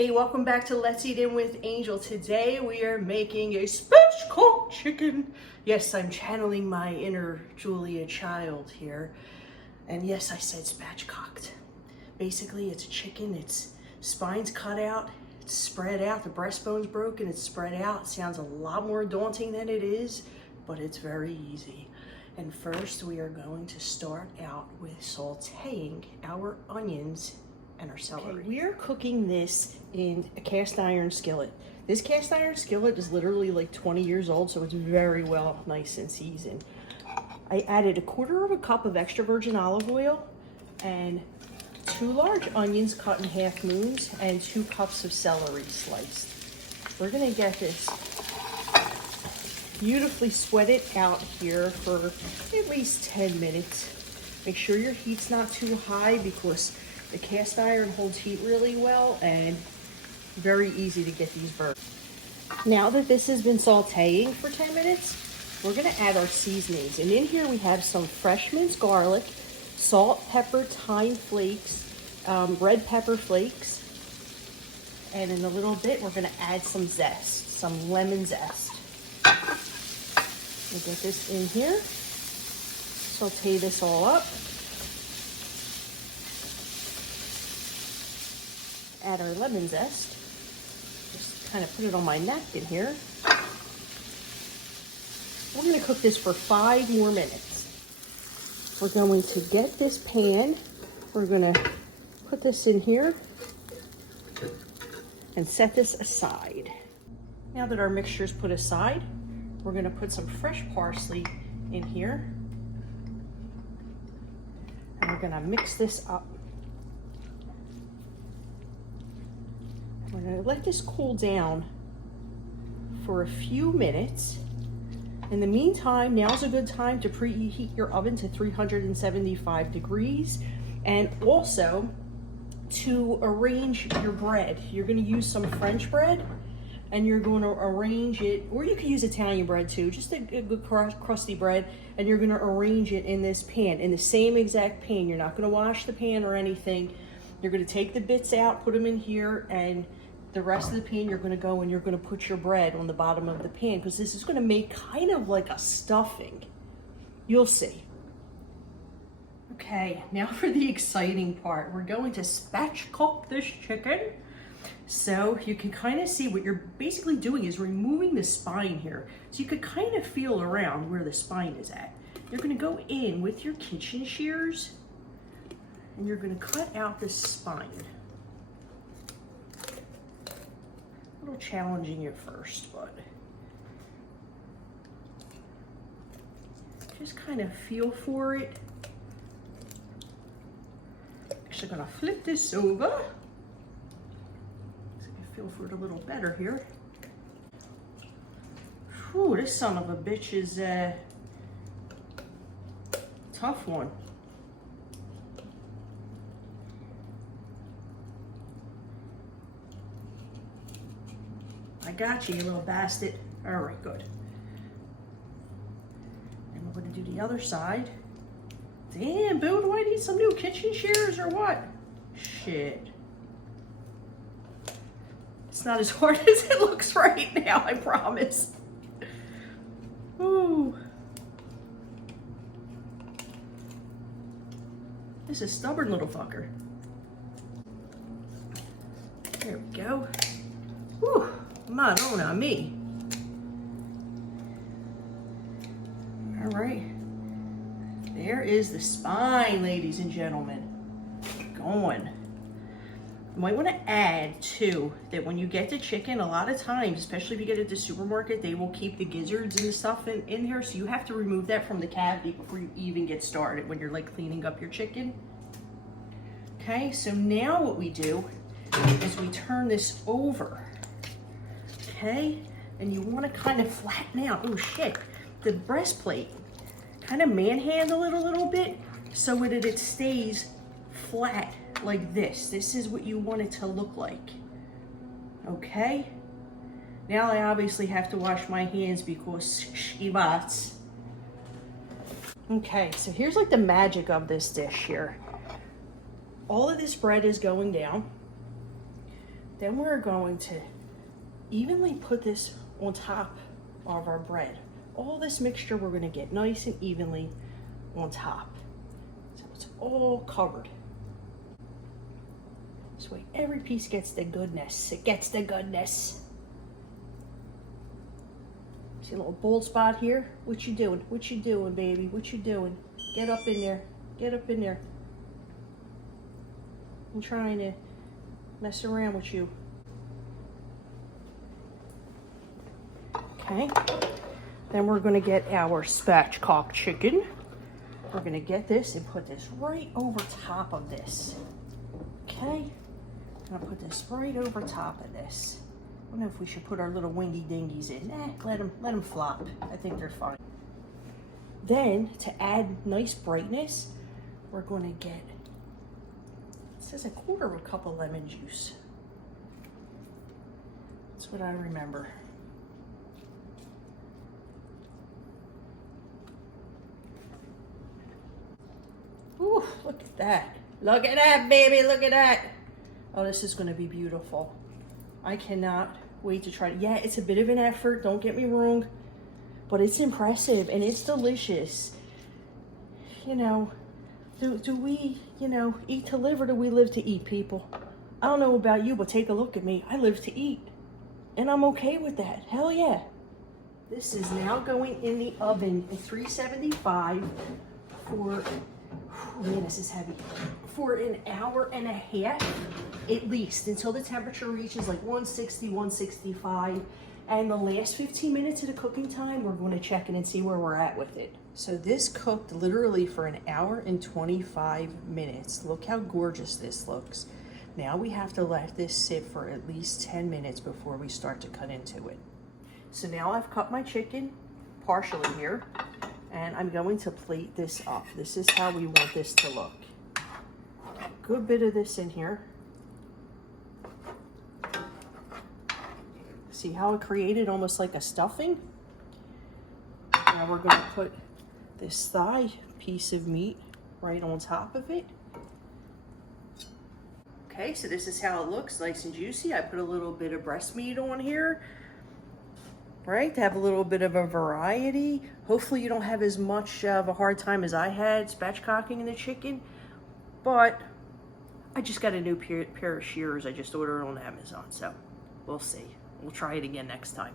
Hey, welcome back to Let's Eat In with Angel. Today we are making a spatchcocked chicken. Yes, I'm channeling my inner Julia child here. And yes, I said spatchcocked. Basically, it's a chicken, its spine's cut out, it's spread out, the breastbone's broken, it's spread out. It sounds a lot more daunting than it is, but it's very easy. And first, we are going to start out with sauteing our onions and our celery. Okay, we are cooking this in a cast iron skillet. This cast iron skillet is literally like 20 years old, so it's very well nice and seasoned. I added 1/4 cup of extra virgin olive oil and 2 large onions cut in half moons and 2 cups of celery sliced. We're gonna get this beautifully sweated out here for at least 10 minutes. Make sure your heat's not too high because the cast iron holds heat really well and very easy to get these burnt. Now that this has been sauteing for 10 minutes, we're gonna add our seasonings. And in here we have some fresh minced garlic, salt, pepper, thyme flakes, red pepper flakes. And in a little bit, we're gonna add some zest, some lemon zest. We'll get this in here, saute this all up. Add our lemon zest. Just kind of put it on my napkin here. We're going to cook this for 5 more minutes. We're going to get this pan. We're going to put this in here and set this aside. Now that our mixture is put aside, we're going to put some fresh parsley in here. And we're going to mix this up. We're going to let this cool down for a few minutes. In the meantime, now's a good time to preheat your oven to 375 degrees and also to arrange your bread. You're going to use some French bread and you're going to arrange it, or you could use Italian bread too, just a good crusty bread, and you're going to arrange it in this pan, in the same exact pan. You're not going to wash the pan or anything. You're going to take the bits out, put them in here, and the rest of the pan you're going to go and you're going to put your bread on the bottom of the pan because this is going to make kind of like a stuffing. You'll see. Okay, now for the exciting part. We're going to spatchcock this chicken. So you can kind of see what you're basically doing is removing the spine here. So you could kind of feel around where the spine is at. You're going to go in with your kitchen shears and you're going to cut out this spine. A little challenging at first, but just kind of feel for it. Actually, I'm gonna flip this over so I can feel for it a little better here. Whew, this son of a bitch is a tough one. I got you, you little bastard. All right, good. And we're gonna do the other side. Damn, Bill, do I need some new kitchen shears or what? Shit. It's not as hard as it looks right now, I promise. Ooh. This is a stubborn little fucker. There we go. Whew. Madonna me. All right. There is the spine, ladies and gentlemen. Going. You might want to add too that when you get the chicken, a lot of times, especially if you get it at the supermarket, they will keep the gizzards and the stuff in here. So you have to remove that from the cavity before you even get started when you're like cleaning up your chicken. Okay, so now what we do is we turn this over. Okay, and you want to kind of flatten out, oh shit, the breastplate. Kind of manhandle it a little bit so that it stays flat like this. This is what you want it to look like. Okay, now I obviously have to wash my hands because shivats. Okay, so here's like the magic of this dish here. All of this bread is going down. Then we're going to evenly put this on top of our bread. All this mixture we're going to get nice and evenly on top. So it's all covered. This way every piece gets the goodness. It gets the goodness. See a little bald spot here? What you doing? What you doing, baby? What you doing? Get up in there. Get up in there. I'm trying to mess around with you. Okay. Then we're going to get our spatchcocked chicken. We're going to get this and put this right over top of this. Okay. I'm going to put this right over top of this. I don't know if we should put our little wingy dingies in. Let them flop. I think they're fine. Then, to add nice brightness, we're going to get, it says 1/4 cup of lemon juice. That's what I remember. Ooh, look at that. Look at that, baby, look at that. Oh, this is gonna be beautiful. I cannot wait to try it. Yeah, it's a bit of an effort, don't get me wrong, but it's impressive and it's delicious. You know, do we, you know, eat to live or do we live to eat, people? I don't know about you, but take a look at me. I live to eat and I'm okay with that. Hell yeah. This is now going in the oven at 375 for, oh man, this is heavy, for an hour and a half at least, until the temperature reaches like 160, 165. And the last 15 minutes of the cooking time, we're going to check in and see where we're at with it. So this cooked literally for an hour and 25 minutes. Look how gorgeous this looks. Now we have to let this sit for at least 10 minutes before we start to cut into it. So now I've cut my chicken partially here, and I'm going to plate this up. This is how we want this to look. Good bit of this in here. See how it created almost like a stuffing? Now we're going to put this thigh piece of meat right on top of it. Okay, so this is how it looks, nice and juicy. I put a little bit of breast meat on here, right, to have a little bit of a variety. Hopefully you don't have as much of a hard time as I had spatchcocking the chicken, but I just got a new pair of shears. I just ordered on Amazon, so we'll see. We'll try it again next time.